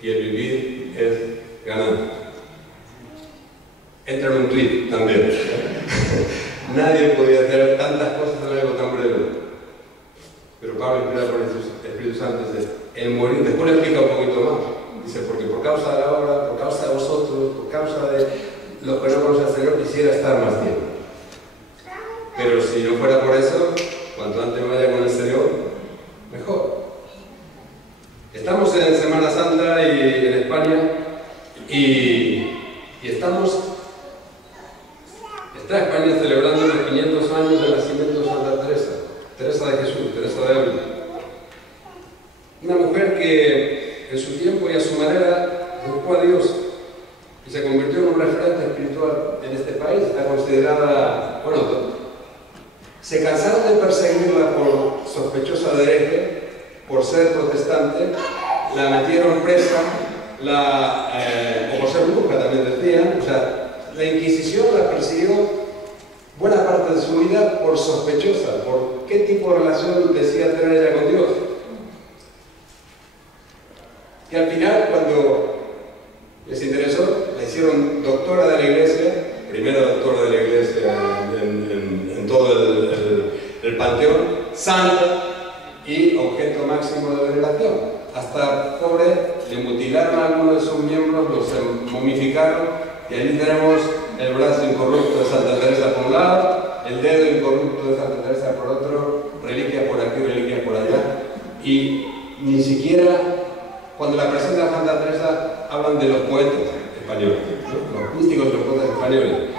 y el vivir es ganar. Entra en un tuit también. Nadie podía hacer tantas cosas en algo tan breve. Pero Pablo, inspirado por el Espíritu Santo, dice, el morir, después le explica un poquito más. Dice, porque por causa de la obra, por causa de vosotros, por causa de los que no conocen al Señor, quisiera estar más tiempo. Pero si no fuera por eso, cuanto antes me vaya con el Señor, mejor. Estamos en Semana Santa y en España y está España celebrando los 500 años del nacimiento de Santa Teresa, Teresa de Jesús, Teresa de Ávila. Una mujer que en su tiempo y a su manera buscó a Dios y se convirtió en un referente espiritual en este país. Está considerada, bueno, se cansaron de perseguirla por sospechosa de hereje, por ser protestante, la metieron presa, o por ser bruja también decían, o sea, la Inquisición la persiguió buena parte de su vida por sospechosa, por qué tipo de relación decía tener ella con Dios. Y al final, cuando les interesó, la hicieron doctora de la Iglesia, primera doctora de la Iglesia en todo el panteón, santa y objeto máximo de veneración. Hasta pobre, le mutilaron a algunos de sus miembros, los momificaron, y allí tenemos el brazo incorrupto de Santa Teresa por un lado, el dedo incorrupto de Santa Teresa por otro, reliquias por aquí, reliquias por allá. Y ni siquiera cuando la presentan a Santa Teresa hablan de los poetas españoles, ¿no? Los místicos de los poetas españoles.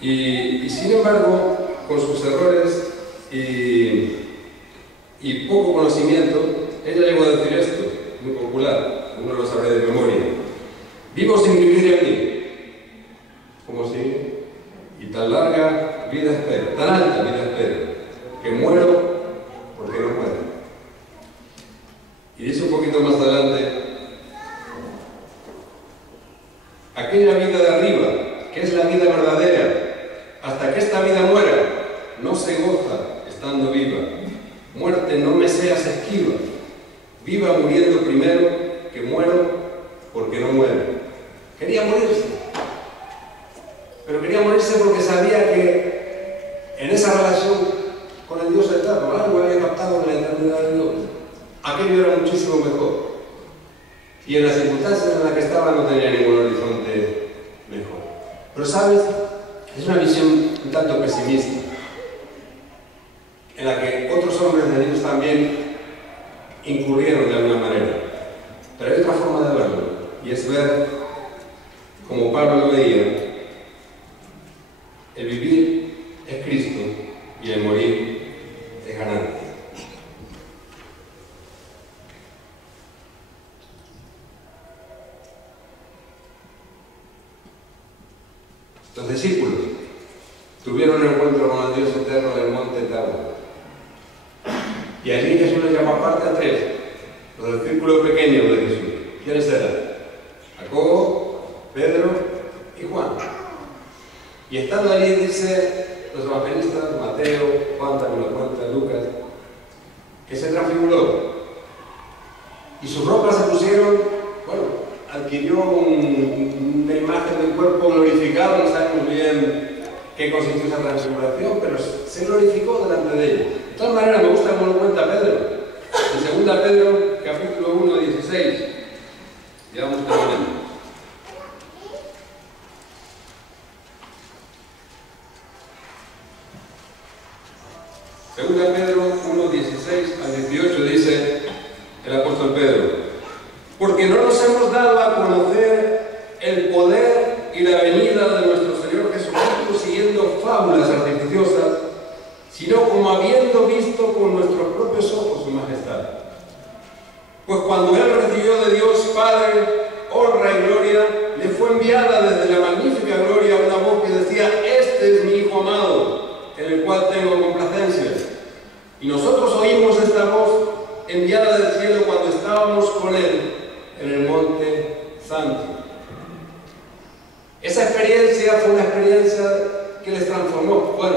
Y sin embargo, con sus errores y poco conocimiento, ella llegó a decir esto, muy popular, uno lo sabrá de memoria: vivo sin vivir en mí. Como si, y tan larga vida espero, tan alta vida espero, que muero porque no muero. Y dice un poquito más adelante: aquella vida de arriba, que es la vida verdadera, hasta que esta vida muera, no se goza estando viva. Muerte, no me seas esquiva, viva muriendo primero, que muero porque no muero. Quería morirse, pero quería morirse porque sabía que en esa relación con el Dios eterno, algo había captado de la eternidad de Dios. Aquello era muchísimo mejor. Y en las circunstancias en las que estaba no tenía ningún horizonte mejor. Pero ¿sabes? Es una visión un tanto pesimista, en la que otros hombres de Dios también incurrieron de alguna manera. Pero hay otra forma de verlo, y es ver, como Pablo lo veía, el vivir es Cristo y el morir es ganancia. Los discípulos tuvieron un encuentro con el Dios eterno en el monte Tabor. Y allí Jesús les llamó aparte a tres, los del círculo pequeño de Jesús. ¿Quiénes eran? Jacobo, Pedro y Juan. Y estando allí, dice, los Mateo, Juan también lo cuenta, Lucas, que se transfiguró. Y sus ropas se pusieron, bueno, adquirió una imagen del cuerpo glorificado, no sabemos bien qué consistió esa transfiguración, pero se glorificó delante de ellos. De todas maneras, me gusta cómo lo cuenta Pedro. En 2 Pedro, capítulo 1, 16. Ya vamos terminando. Segunda Pedro 1, 16 al 18 dice el apóstol Pedro: porque no nos hemos dado a conocer el poder y la venida de nuestro Señor Jesucristo siguiendo fábulas artificiosas, sino como habiendo visto con nuestros propios ojos su majestad. Pues cuando Él recibió de Dios Padre honra y gloria, le fue enviada desde la magnífica gloria una voz que decía: este es mi Hijo amado, en el cual tengo complacencia. Y nosotros oímos esta voz enviada del cielo cuando estábamos con Él en el monte santo. Esa experiencia fue una experiencia que les transformó. Bueno,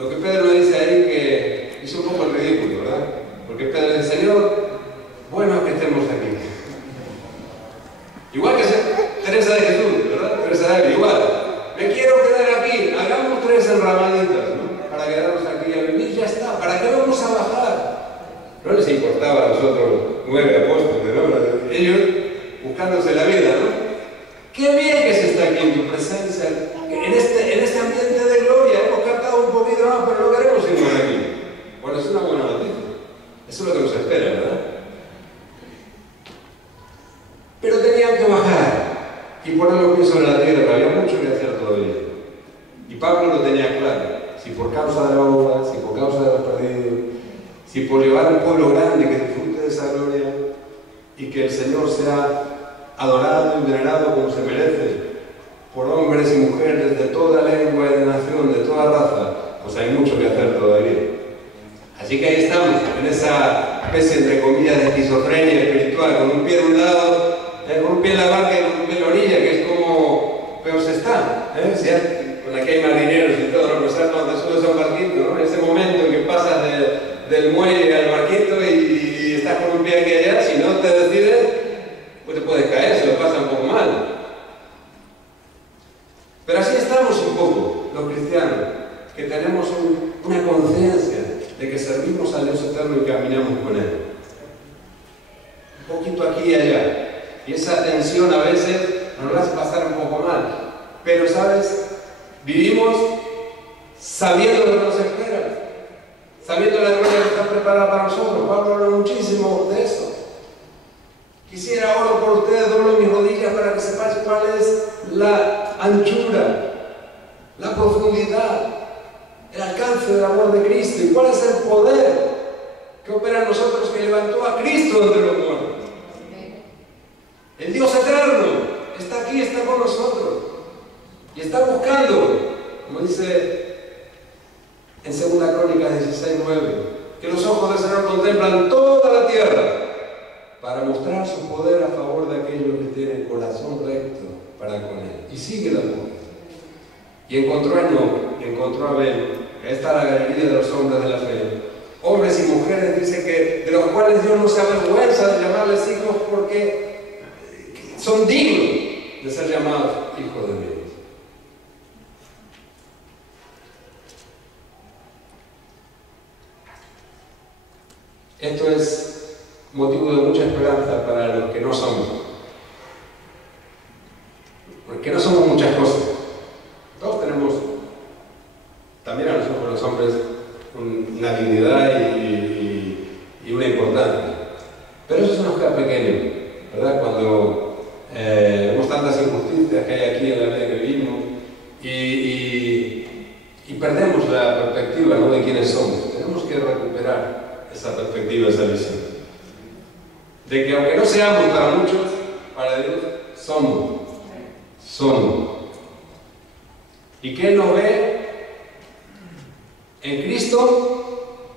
lo que Pedro le dice ahí, que hizo un poco el ridículo, ¿verdad? Porque Pedro dice: Señor, bueno es que estemos aquí. Igual que Teresa de Jesús, ¿verdad? Teresa de Jesús, igual. Me quiero quedar aquí, hagamos 3 enramaditas, ¿no? Para quedarnos aquí a vivir, ya está. ¿Para qué vamos a bajar? No les importaba a los otros 9 apóstoles, ¿no? Ellos buscándose la vida, ¿no? Qué bien que se está aquí en tu presencia, en este ambiente de gloria. Hemos cantado un poquito más, pero no queremos irnos de aquí. Bueno, es una buena noticia. Eso es lo que nos espera, ¿verdad? Pero tenían que bajar y poner los pies sobre la tierra, pero había mucho que hacer todavía. Y Pablo lo tenía claro: si por causa de la obra, si por causa de los perdidos, si por llevar a un pueblo grande que disfrute de esa gloria y que el Señor sea adorado y venerado como se merece por hombres y mujeres de toda lengua y de nación, de toda raza, pues hay mucho que hacer todavía. Así que ahí estamos, en esa especie, entre comillas, de esquizofrenia espiritual, con un pie de un lado, con un pie en la barca y con un pie en la orilla, que es como peor se está, ¿eh? Con aquí hay marineros y todo, ¿no? Pues cuando te subes a un barquito, ¿no? En ese momento en que pasas del muelle al barquito y estás con un pie aquí y allá, si no te decides, pues te puedes caer, se lo pasa un poco mal. Pero así estamos un poco, los cristianos, que tenemos una conciencia de que servimos al Dios eterno y caminamos con Él. Un poquito aquí y allá. Y esa tensión a veces nos hace pasar un poco mal. Pero, ¿sabes? Vivimos sabiendo lo que nos espera, sabiendo la gloria que está preparada para nosotros. Pablo habla muchísimo de eso. Quisiera oro por ustedes, doblo mis rodillas para que sepáis cuál es la anchura, la profundidad, el alcance del amor de Cristo y cuál es el poder que opera en nosotros, que levantó a Cristo de entre los muertos. El Dios eterno está aquí, está con nosotros y está buscando, como dice en 2 Crónicas 16:9, que los ojos del Señor contemplan toda la tierra para mostrar su poder a favor de aquellos que tienen corazón recto para con Él. Y sigue la búsqueda. Y encontró a Enoc, y encontró a Abel. Ahí está la galería de los hombres de la fe. Hombres y mujeres, dice que de los cuales Dios no se avergüenza de llamarles hijos porque son dignos de ser llamados hijos de Dios. Esto es motivo de mucha esperanza para los que no somos. Porque no somos muchas cosas. Todos tenemos, también a los ojos de los hombres, una dignidad y una importancia. Pero eso se nos queda pequeño, ¿verdad? Cuando vemos tantas injusticias que hay aquí en la vida que vivimos y perdemos la perspectiva, ¿no?, de quiénes somos. Tenemos que recuperar esa perspectiva, esa visión. De que aunque no seamos para muchos, para Dios somos. Y que Él nos ve en Cristo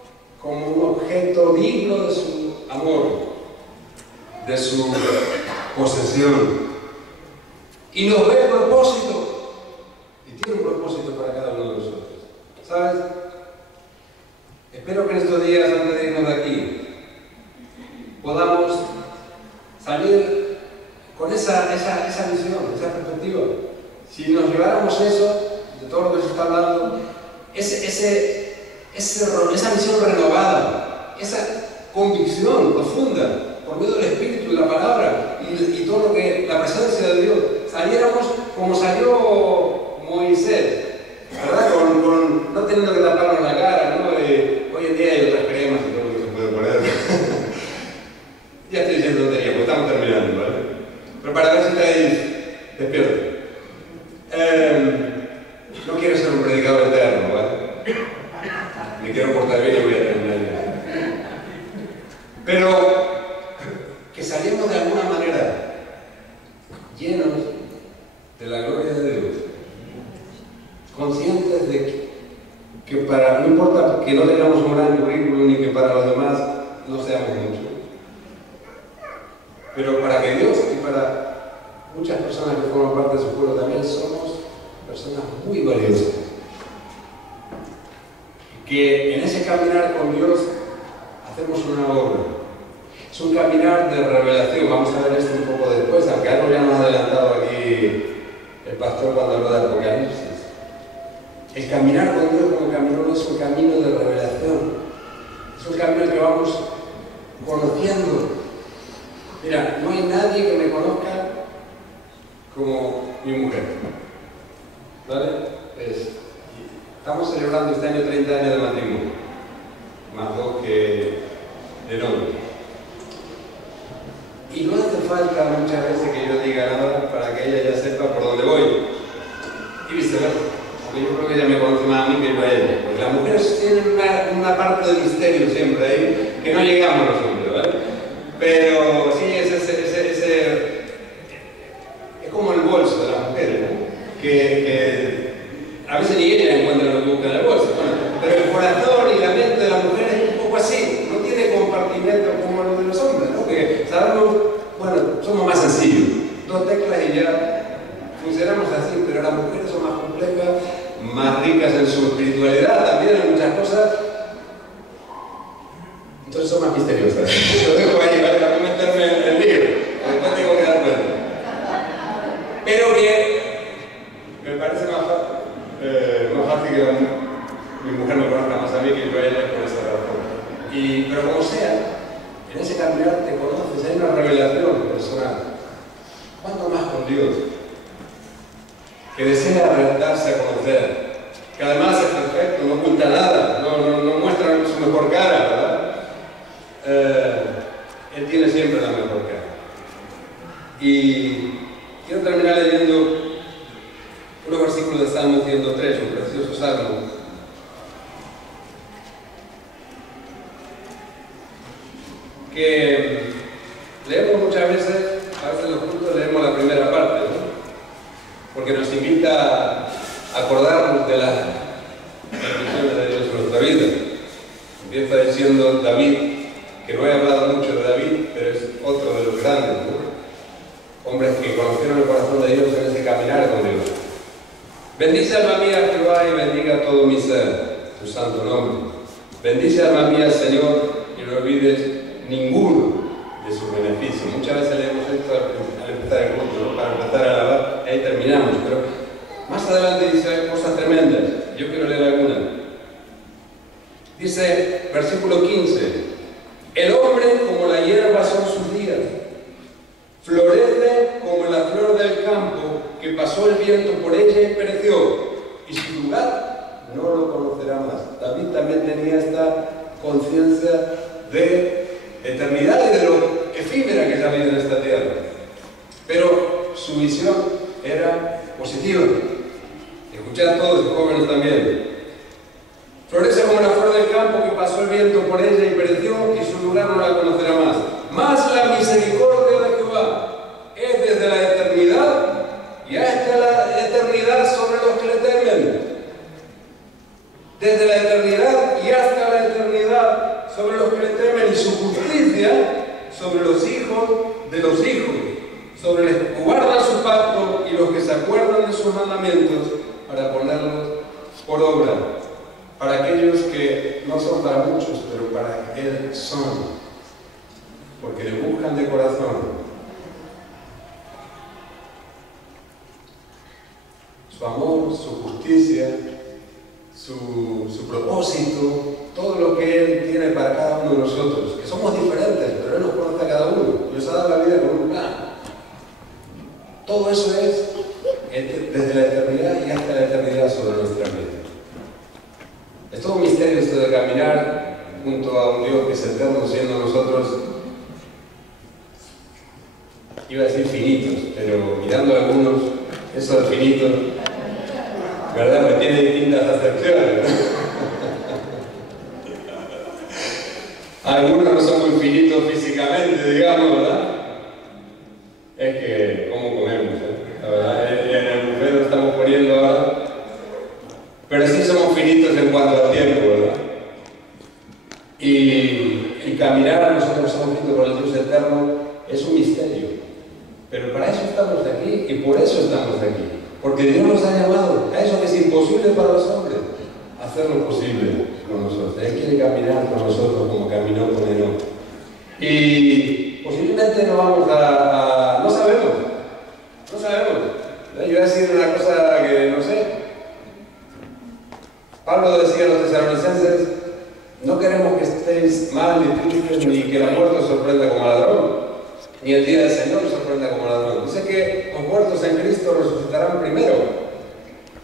como un objeto digno de su amor, de su posesión. Y nos ve el propósito. Y tiene un propósito para cada uno de nosotros. ¿Sabes? Espero que en estos días, antes de irnos de aquí, podamos salir con esa visión, esa perspectiva. Si nos lleváramos eso, de todo lo que se está hablando, esa visión renovada, esa convicción profunda, por medio del Espíritu y la palabra, y todo lo que, la presencia de Dios, saliéramos como salió Moisés, ¿verdad? No teniendo que taparnos la cara, ¿no? Hoy en día hay otras cremas y todo lo que se puede poner. Ya estoy diciendo tontería, porque estamos terminando, ¿vale? Pero para ver si estáis despiertos. No quiero ser un predicador eterno, ¿vale? Me quiero portar bien y voy a terminar ya. Pero que salimos de alguna manera llenos de la gloria de Dios, conscientes de que no importa que no tengamos un gran currículum ni que para los demás no seamos muchos, pero para que Dios y para muchas personas que forman parte de su pueblo también somos personas muy valiosas, que en ese caminar con Dios hacemos una obra. Es un caminar de revelación. Vamos a ver esto un poco después, aunque algo ya nos ha adelantado aquí el pastor cuando habló de Apocalipsis. El caminar con Dios como camino no es un camino de revelación, es un camino que vamos conociendo. Mira, no hay nadie que me conozca como mi mujer, ¿vale? Estamos celebrando este año 30 años de matrimonio, más 2 que de novio. Y no hace falta muchas veces que yo diga nada para que ella ya sepa por dónde voy. Y viceversa. Porque yo creo que ella me conoce más a mí que yo a ella. Porque las mujeres tienen una parte de misterio siempre ahí, que no llegamos los hombres, ¿vale? Pero sí, es como el bolso de las mujeres, ¿no? Que a veces ni ella encuentra lo que busca en el bolso. Bueno, pero el corazón y la mente de la mujer es un poco así. No tiene compartimento como los de los hombres, ¿no? Que sabemos, bueno, somos más sencillos. 2 teclas y ya funcionamos así, pero las mujeres son más complejas, más ricas en su espiritualidad también, en muchas cosas. Entonces son más misteriosas. Lo dejo ahí, ¿vale? Para no meterme en el libro. Después tengo que dar cuenta. Pero que me parece más fácil que mi mujer me conozca más a mí que yo a ella por esa razón. Pero como sea, en ese caminar te conoces, hay una revelación personal. ¿Cuánto más con Dios? Que desea darse a conocer, que además es perfecto, no oculta nada, no muestra su mejor cara, ¿verdad? Él tiene siempre la mejor cara. Y quiero terminar leyendo unos versículos de Salmo 103, un precioso salmo. Que leemos muchas veces, a veces en los cultos leemos la primera parte, ¿no? Porque nos invita a acordarnos de las bendiciones de Dios en nuestra vida. Empieza diciendo David, que no he hablado mucho de David, pero es otro de los grandes, ¿no? Hombres que conocieron el corazón de Dios en ese caminar con Dios. Bendice alma mía Jehová y bendiga todo mi ser, tu santo nombre. Bendice alma mía Señor y no olvides ninguno de sus beneficios. Muchas veces leemos esto al empezar el culto, ¿no? Para empezar a alabar, y ahí terminamos, pero más adelante dice cosas tremendas. Yo quiero leer algunas. Dice, versículo 15, el hombre como la hierba son sus días, florece como la flor del campo, que pasó el viento por ella y pereció, y su lugar no lo conocerá más. David también tenía esta conciencia de eternidad y de lo efímera que es la vida en esta tierra. Pero su visión era positiva. Escuchad todos, jóvenes también. Florece como la flor del campo, que pasó el viento por ella y pereció, y su lugar no la conocerá más. Mas la misericordia de Jehová es desde la eternidad y hasta la eternidad sobre los que le temen. Desde la eternidad y hasta la eternidad sobre los que le temen, y su justicia sobre los hijos de los hijos, sobre los que guardan su pacto y los que se acuerdan de sus mandamientos para ponerlos por obra. Para aquellos que no no son para muchos, pero para Él son, porque le buscan de corazón. Su amor, su justicia, su propósito, todo lo que Él tiene para cada uno de nosotros, que somos diferentes, pero Él nos conoce a cada uno, nos ha dado la vida con un plan. Todo eso es desde la eternidad y hasta la eternidad sobre nuestra vida. Es todo un misterio esto de caminar junto a un Dios que es eterno, siendo nosotros, iba a decir finitos, pero mirando a algunos, eso de finitos, ¿verdad? Que tiene distintas acepciones, ¿no? Algunos no son muy finitos físicamente, digamos, ¿verdad? Es que, ¿cómo comemos? La verdad, en el buffet lo estamos poniendo ahora. Pero sí somos finitos en cuanto al tiempo, ¿verdad? Y caminar a nosotros somos finitos con el Dios eterno es un misterio. Pero para eso estamos aquí y por eso estamos aquí. Porque Dios nos ha llamado a eso que es imposible para los hombres, a hacerlo posible con nosotros. Él quiere caminar con nosotros como caminó con Enoc. Y posiblemente no vamos a... no sabemos. No sabemos. Yo voy a decir una cosa que no sé. Pablo decía a los tesalonicenses, no queremos que estéis mal ni tristes, ni que la muerte os sorprenda como ladrón, ni el día del Señor os sorprenda como ladrón. Dice que los muertos en Cristo resucitarán primero.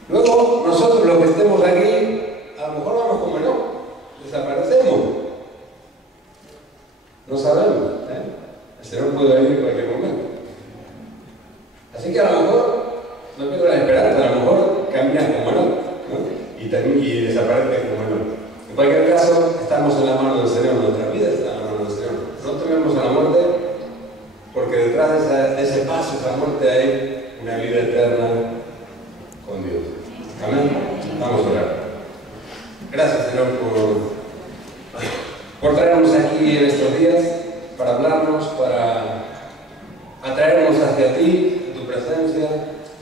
Luego, nosotros los que estemos aquí, a lo mejor vamos como no, desaparecemos. No sabemos, El Señor puede venir en cualquier momento. Así que a lo mejor, no pierdo la esperanza, a lo mejor caminas como no, y desapareces como no. En cualquier caso, estamos en la mano del Señor, nuestra vida está en la mano del Señor. No tememos a la muerte, porque detrás de ese paso, esa muerte, hay una vida eterna con Dios. Amén. Vamos a orar. Gracias, Señor, por traernos aquí en estos días, para hablarnos, para atraernos hacia ti, tu presencia.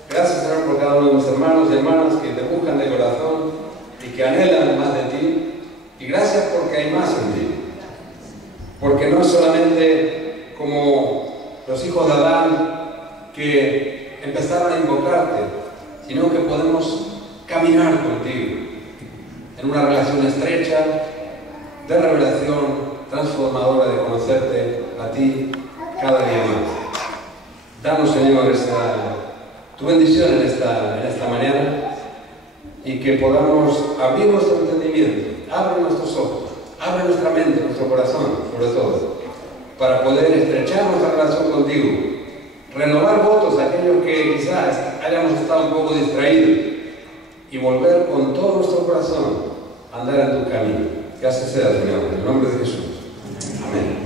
Gracias, Señor, por cada uno de mis hermanos y hermanas que te buscan de corazón y que anhelan más de ti. Y gracias porque hay más en ti. Porque no es solamente como los hijos de Adán que empezaron a invocarte, sino que podemos caminar contigo en una relación estrecha de revelación transformadora de conocerte a ti cada día más. Danos, Señor, tu bendición en esta mañana y que podamos abrir nuestro entendimiento, abre nuestros ojos, abre nuestra mente, nuestro corazón, sobre todo, para poder estrechar nuestra relación contigo, renovar votos a aquellos que quizás hayamos estado un poco distraídos y volver con todo nuestro corazón a andar en tu camino. Que así sea, Señor, en el nombre de Jesús. Amén.